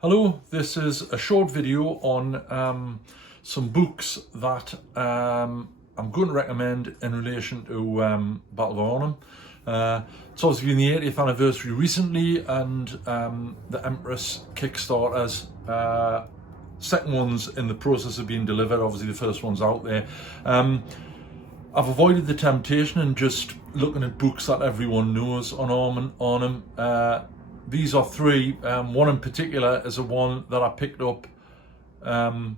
Hello, this is a short video on some books that I'm going to recommend in relation to Battle of Arnhem. It's obviously been the 80th anniversary recently, and the Empress Kickstarters, second one's in the process of being delivered. Obviously the first one's out there. I've avoided the temptation and just looking at books that everyone knows on Arnhem. These are three. One in particular is a one that I picked up, pardon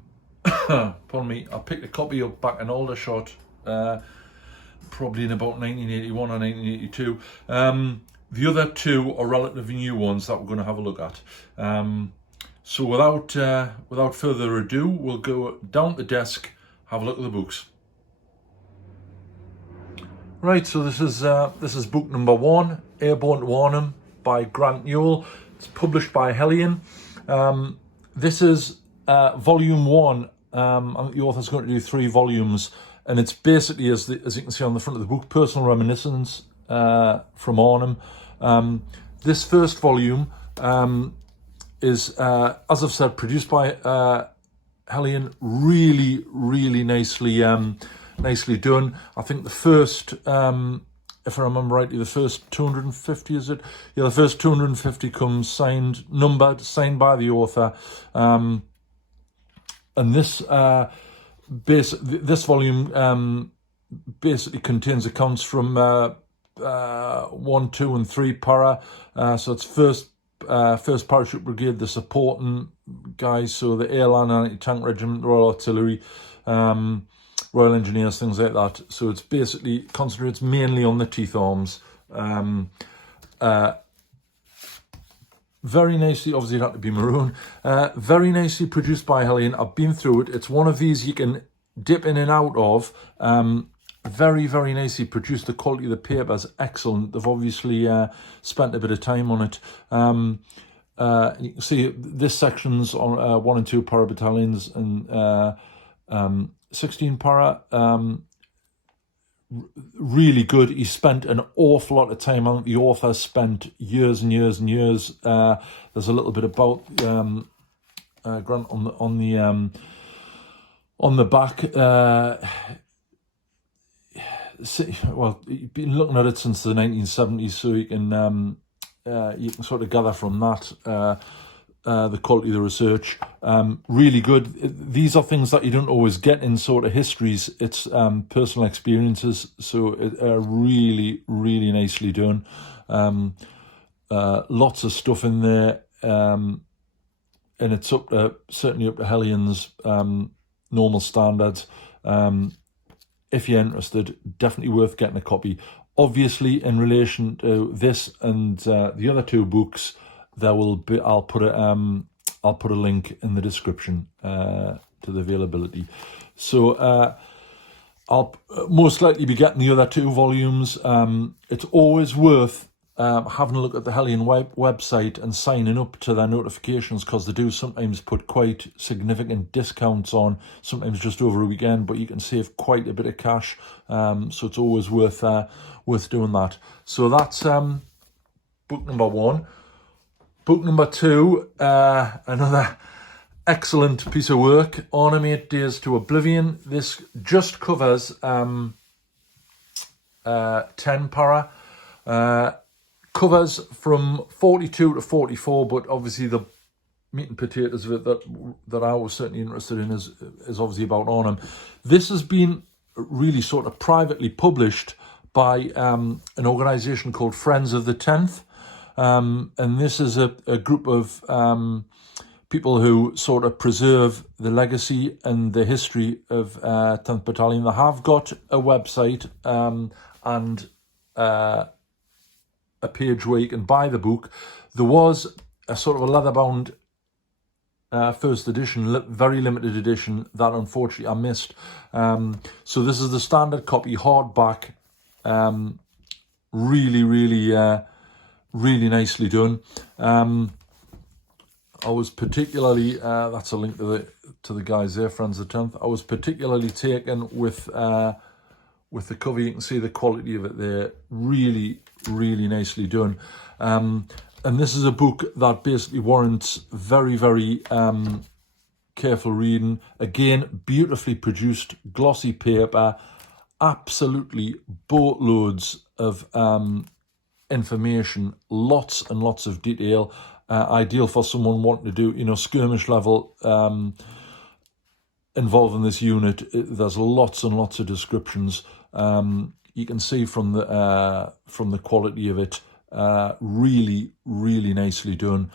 me, I picked a copy up back in Aldershot, probably in about 1981 or 1982. The other two are relatively new ones that we're going to have a look at. So without further ado, we'll go down the desk, have a look at the books. Right, so this is book number one, Airborne to Arnhem, by Grant Newell. It's published by Hellion. This is volume one. I think the author's going to do 3 volumes, and it's basically, as you can see on the front of the book, personal reminiscence from Arnhem. This first volume is, as I've said, produced by Hellion. Really nicely done. I think the first, if I remember rightly, the first 250, is it? Yeah, the first 250 comes signed by the author. And this this volume basically contains accounts from 1, 2, and 3 para. So it's first Parachute Brigade, the supporting guys, so the Airline Anti-Tank Regiment, Royal Artillery, Royal Engineers, things like that. So it's basically concentrates mainly on the teeth arms. Very nicely, obviously it had to be maroon. Very nicely produced by Hellion. I've been through it. It's one of these you can dip in and out of. Very nicely produced. The quality of the paper is excellent. They've obviously spent a bit of time on it. You can see this section's on 1 and 2 para battalions and 16 para. Really good. He spent an awful lot of time. I think the author spent years and years and years. There's a little bit about Grant on the back. Well, you've been looking at it since the 1970s, so you can sort of gather from that the quality of the research. Really good. These are things that you don't always get in sort of histories. It's personal experiences, so really nicely done. Lots of stuff in there, and it's certainly up to Hellion's normal standards. If you're interested, definitely worth getting a copy. Obviously, in relation to this and the other 2 books, there will be. I'll put a link in the description to the availability. So I'll most likely be getting the other 2 volumes. It's always worth having a look at the Hellion website and signing up to their notifications, because they do sometimes put quite significant discounts on, sometimes just over a weekend, but you can save quite a bit of cash. So it's always worth doing that. So that's book number 1. Book number 2, another excellent piece of work, Arnhem 8 Days to Oblivion. This just covers 10 para. Covers from 42 to 44, but obviously the meat and potatoes of it that I was certainly interested in is obviously about Arnhem. This has been really sort of privately published by an organisation called Friends of the 10th. And this is a group of people who sort of preserve the legacy and the history of 10th Battalion. They have got a website and a page where you can buy the book. There was a sort of a leather-bound first edition, very limited edition, that unfortunately I missed. So this is the standard copy, hardback. Really nicely done. I was particularly that's a link to the guys there, Friends of the 10th. I was particularly taken with the cover. You can see the quality of it there. Really nicely done. And this is a book that basically warrants very, very careful reading. Again, beautifully produced, glossy paper, absolutely boatloads of information, lots and lots of detail. Ideal for someone wanting to do, you know, skirmish level involving this unit. There's lots and lots of descriptions. You can see from the quality of it, really, really nicely done.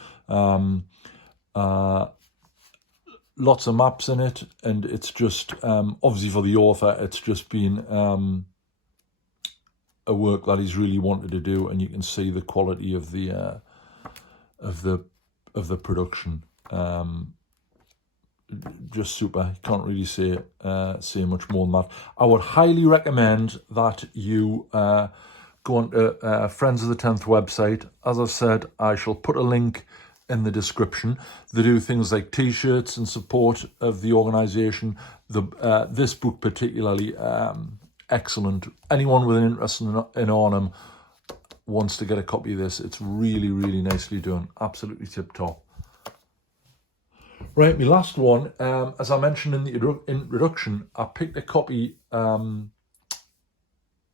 Lots of maps in it, and it's just obviously for the author, it's just been a work that he's really wanted to do, and you can see the quality of the production. Just super. Can't really say much more than that. I would highly recommend that you go on to Friends of the 10th website. As I've said, I shall put a link in the description. They do things like t-shirts in support of the organisation. This book particularly, excellent. Anyone with an interest in Arnhem wants to get a copy of this. It's really, really nicely done. Absolutely tip-top. Right, my last one, as I mentioned in the introduction, I picked a copy,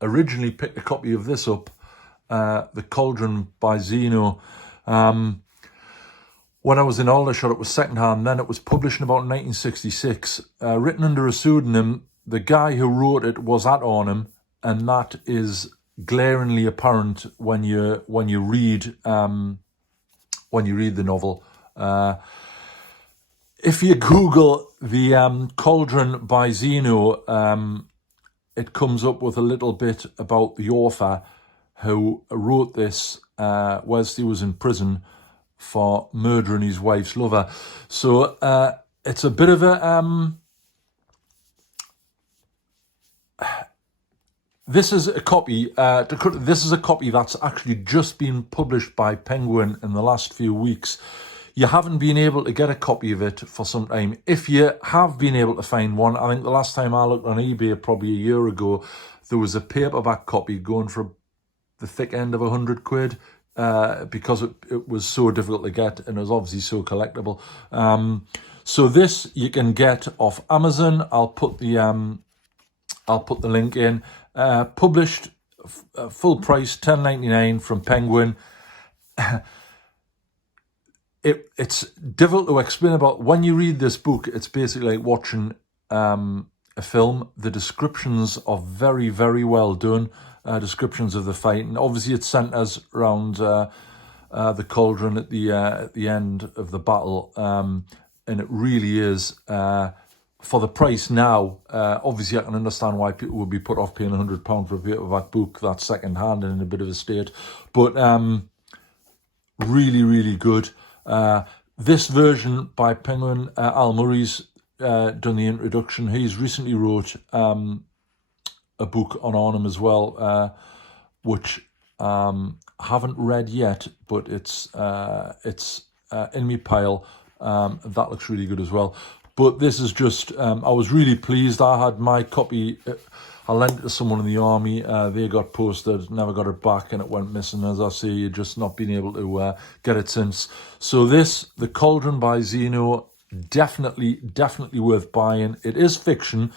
originally picked a copy of this up, The Cauldron by Zeno. When I was in Aldershot, it was secondhand. Then it was published in about 1966, written under a pseudonym. The guy who wrote it was at Arnhem, and that is glaringly apparent when you read the novel. If you Google the Cauldron by Zeno, it comes up with a little bit about the author who wrote this whilst he was in prison for murdering his wife's lover. So it's a bit of a... This is a copy. This is a copy that's actually just been published by Penguin in the last few weeks. You haven't been able to get a copy of it for some time. If you have been able to find one, I think the last time I looked on eBay, probably a year ago, there was a paperback copy going for the thick end of £100 because it was so difficult to get, and it was obviously so collectible. So this you can get off Amazon. I'll put the link in. Published full price, £10.99 from Penguin. It's difficult to explain about. When you read this book, it's basically like watching a film. The descriptions are very, very well done. Descriptions of the fight, and obviously it centers around the cauldron at the end of the battle, and it really is for the price now. Obviously, I can understand why people would be put off paying £100 for a paperback book that's second hand and in a bit of a state, but really, really good. This version by Penguin, Al Murray's done the introduction. He's recently wrote a book on Arnhem as well, which I haven't read yet, but it's in my pile. That looks really good as well. But this is just, I was really pleased. I had my copy, I lent it to someone in the army. They got posted, never got it back, and it went missing. As I say, you've just not been able to get it since. So this, The Cauldron by Zeno, definitely worth buying. It is fiction,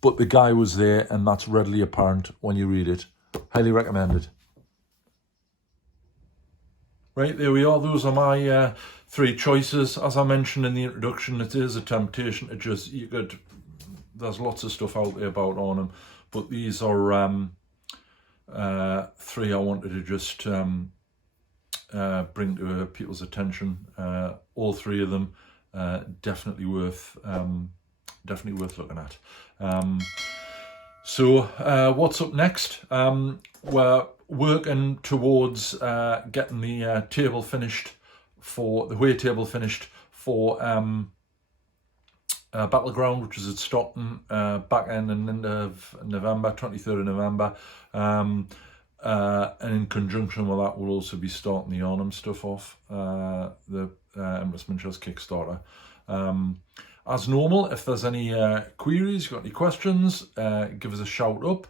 but the guy was there, and that's readily apparent when you read it. Highly recommended. Right, there we are. Those are my 3 choices. As I mentioned in the introduction, it is a temptation to just, there's lots of stuff out there about Arnhem, but these are 3 I wanted to just bring to people's attention. All 3 of them definitely worth looking at. So what's up next? We're working towards getting the table finished for the way table finished for Battleground, which is at Stockton, back end of November, 23rd of November. And in conjunction with that, we'll also be starting the Arnhem stuff off, the Empress Minchas Kickstarter. as normal, if there's any queries, got any questions, give us a shout up.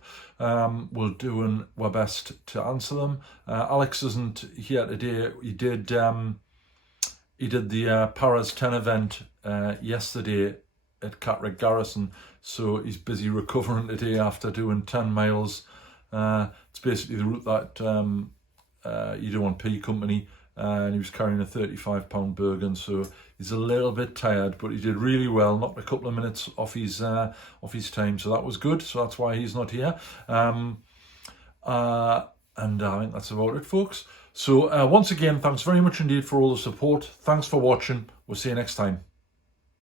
We'll do our best to answer them. Alex isn't here today. He did the Paras 10 event yesterday at Catterick Garrison, so he's busy recovering today after doing 10 miles. It's basically the route that you do on P Company, and he was carrying a 35-pound Bergen, so he's a little bit tired, but he did really well, knocked a couple of minutes off his time, so that was good. So that's why he's not here. And I think that's about it, folks. So once again, thanks very much indeed for all the support. Thanks for watching. We'll see you next time.